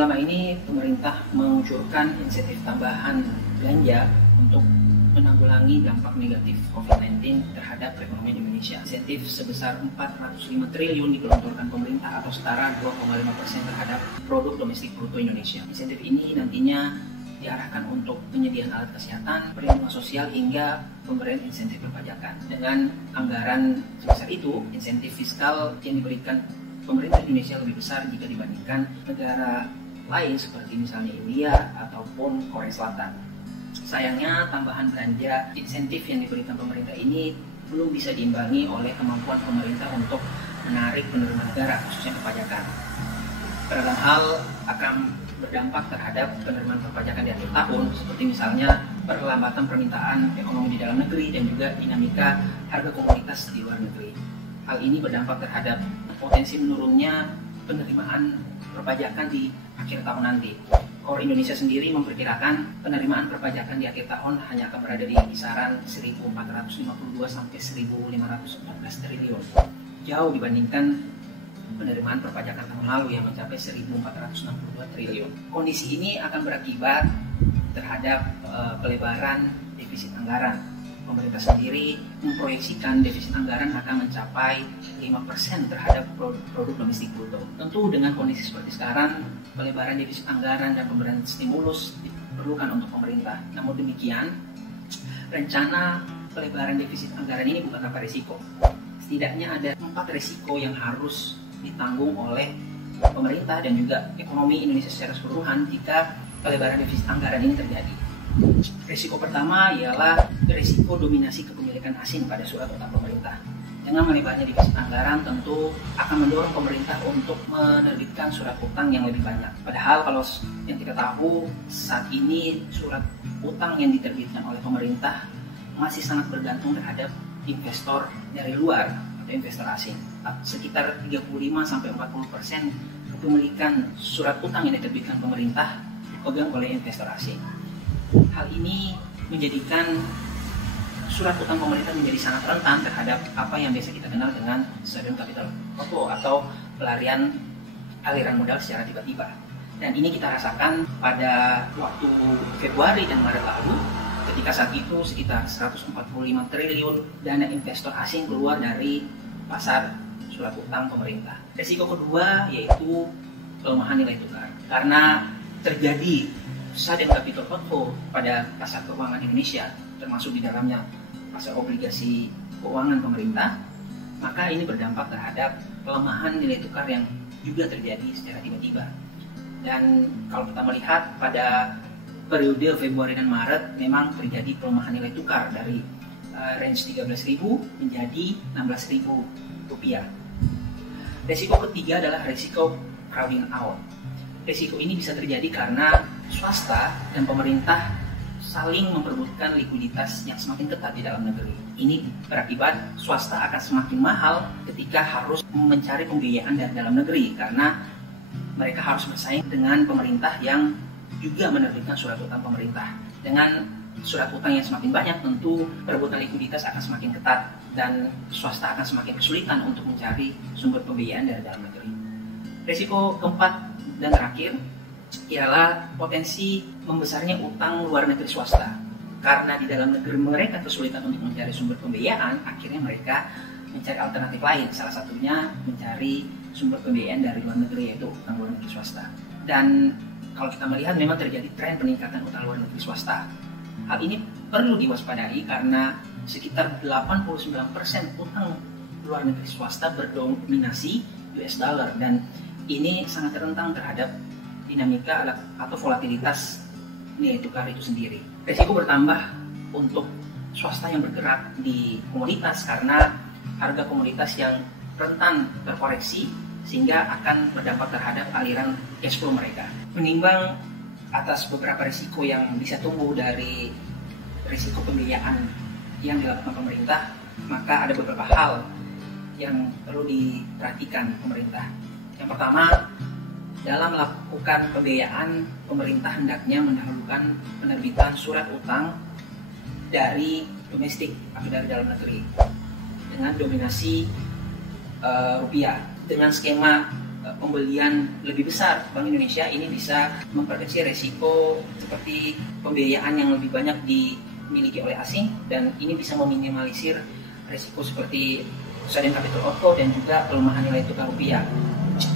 lama ini pemerintah mengucurkan insentif tambahan belanja untuk menanggulangi dampak negatif COVID-19 terhadap perekonomian Indonesia. Insentif sebesar 405 triliun digelontorkan pemerintah atau setara 2,5% terhadap produk domestik bruto Indonesia. Insentif ini nantinya diarahkan untuk penyediaan alat kesehatan, perlindungan sosial, hingga pemberian insentif perpajakan. Dengan anggaran sebesar itu, insentif fiskal yang diberikan pemerintah Indonesia lebih besar jika dibandingkan negara lain seperti misalnya India ataupun Korea Selatan. Sayangnya, tambahan belanja insentif yang diberikan pemerintah ini belum bisa diimbangi oleh kemampuan pemerintah untuk menarik penerimaan negara, khususnya perpajakan. Beragam hal akan berdampak terhadap penerimaan perpajakan di akhir tahun, seperti misalnya perlambatan permintaan ekonomi di dalam negeri dan juga dinamika harga komoditas di luar negeri. Hal ini berdampak terhadap potensi menurunnya penerimaan perpajakan di akhir tahun nanti. Core Indonesia sendiri memperkirakan penerimaan perpajakan di akhir tahun hanya akan berada di kisaran 1.452 sampai 1.514 triliun. Jauh dibandingkan penerimaan perpajakan tahun lalu yang mencapai 1.462 triliun. Kondisi ini akan berakibat terhadap pelebaran defisit anggaran. Pemerintah sendiri memproyeksikan defisit anggaran akan mencapai 5% terhadap produk domestik bruto. Tentu dengan kondisi seperti sekarang, pelebaran defisit anggaran dan pemberian stimulus diperlukan untuk pemerintah. Namun demikian, rencana pelebaran defisit anggaran ini bukan tanpa risiko. Setidaknya ada 4 risiko yang harus ditanggung oleh pemerintah dan juga ekonomi Indonesia secara keseluruhan jika pelebaran defisit anggaran ini terjadi. Risiko pertama ialah risiko dominasi kepemilikan asing pada surat utang pemerintah. Dengan melebarnya defisit anggaran tentu akan mendorong pemerintah untuk menerbitkan surat utang yang lebih banyak. Padahal kalau yang kita tahu saat ini surat utang yang diterbitkan oleh pemerintah masih sangat bergantung terhadap investor dari luar atau investor asing. Sekitar 35-40% kepemilikan surat utang yang diterbitkan pemerintah dipegang oleh investor asing. Hal ini menjadikan surat utang pemerintah menjadi sangat rentan terhadap apa yang biasa kita kenal dengan sudden capital outflow atau pelarian aliran modal secara tiba-tiba. Dan ini kita rasakan pada waktu Februari dan Maret lalu, ketika saat itu sekitar 145 triliun dana investor asing keluar dari pasar surat utang pemerintah. Risiko kedua yaitu pelemahan nilai tukar. Karena terjadi sudden capital outflow pada pasar keuangan Indonesia, termasuk di dalamnya pasar obligasi keuangan pemerintah, maka ini berdampak terhadap pelemahan nilai tukar yang juga terjadi secara tiba-tiba. Dan kalau kita melihat pada periode Februari dan Maret memang terjadi pelemahan nilai tukar dari range 13.000 menjadi 16.000 rupiah. Risiko ketiga adalah risiko crowding out. Risiko ini bisa terjadi karena swasta dan pemerintah saling memperebutkan likuiditas yang semakin ketat di dalam negeri. Ini berakibat swasta akan semakin mahal ketika harus mencari pembiayaan dari dalam negeri karena mereka harus bersaing dengan pemerintah yang juga menerbitkan surat utang pemerintah. Dengan surat utang yang semakin banyak, tentu perebutan likuiditas akan semakin ketat dan swasta akan semakin kesulitan untuk mencari sumber pembiayaan dari dalam negeri. Risiko keempat dan terakhir ialah potensi membesarnya utang luar negeri swasta. Karena di dalam negeri mereka kesulitan untuk mencari sumber pembiayaan, akhirnya mereka mencari alternatif lain. Salah satunya mencari sumber pembiayaan dari luar negeri, yaitu utang luar negeri swasta. Dan kalau kita melihat memang terjadi tren peningkatan utang luar negeri swasta. Hal ini perlu diwaspadai karena sekitar 89% utang luar negeri swasta berdominasi US dollar dan ini sangat rentan terhadap dinamika atau volatilitas nilai tukar itu sendiri. Risiko bertambah untuk swasta yang bergerak di komoditas karena harga komoditas yang rentan terkoreksi sehingga akan berdampak terhadap aliran cash flow mereka. Menimbang atas beberapa risiko yang bisa tumbuh dari risiko pembiayaan yang dilakukan pemerintah, maka ada beberapa hal yang perlu diperhatikan pemerintah. Yang pertama, dalam melakukan pembiayaan, pemerintah hendaknya mendahulukan penerbitan surat utang dari domestik atau dari dalam negeri dengan dominasi rupiah. Dengan skema pembelian lebih besar Bank Indonesia, ini bisa memperkecil resiko seperti pembiayaan yang lebih banyak dimiliki oleh asing, dan ini bisa meminimalisir resiko seperti sudden capital outflow dan juga pelemahan nilai tukar rupiah.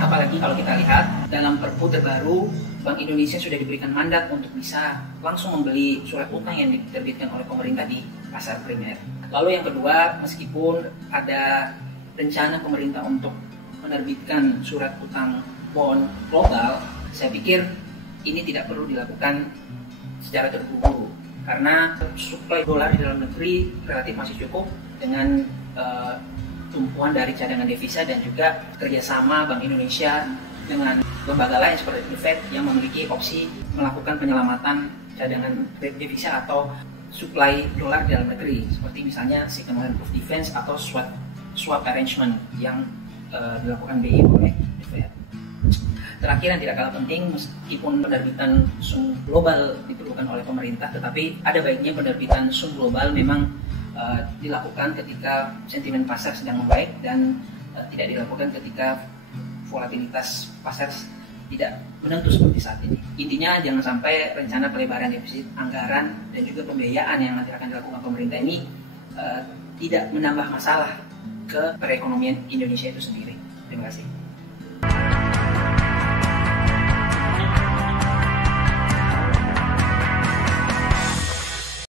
Apalagi kalau kita lihat dalam Perpu terbaru, Bank Indonesia sudah diberikan mandat untuk bisa langsung membeli surat utang yang diterbitkan oleh pemerintah di pasar primer. Lalu yang kedua, meskipun ada rencana pemerintah untuk menerbitkan surat utang bond global, saya pikir ini tidak perlu dilakukan secara terburu-buru karena suplai dolar di dalam negeri relatif masih cukup dengan tumpuan dari cadangan devisa dan juga kerjasama Bank Indonesia dengan lembaga lain seperti The Fed yang memiliki opsi melakukan penyelamatan cadangan devisa atau suplai dolar di dalam negeri, seperti misalnya Second Line of Defense atau swap arrangement yang dilakukan BI oleh The Fed. Terakhir yang tidak kalah penting, meskipun penerbitan sum global diperlukan oleh pemerintah, tetapi ada baiknya penerbitan sum global memang dilakukan ketika sentimen pasar sedang membaik dan tidak dilakukan ketika volatilitas pasar tidak menentu seperti saat ini. Intinya jangan sampai rencana pelebaran defisit anggaran dan juga pembiayaan yang nanti akan dilakukan pemerintah ini tidak menambah masalah ke perekonomian Indonesia itu sendiri. Terima kasih.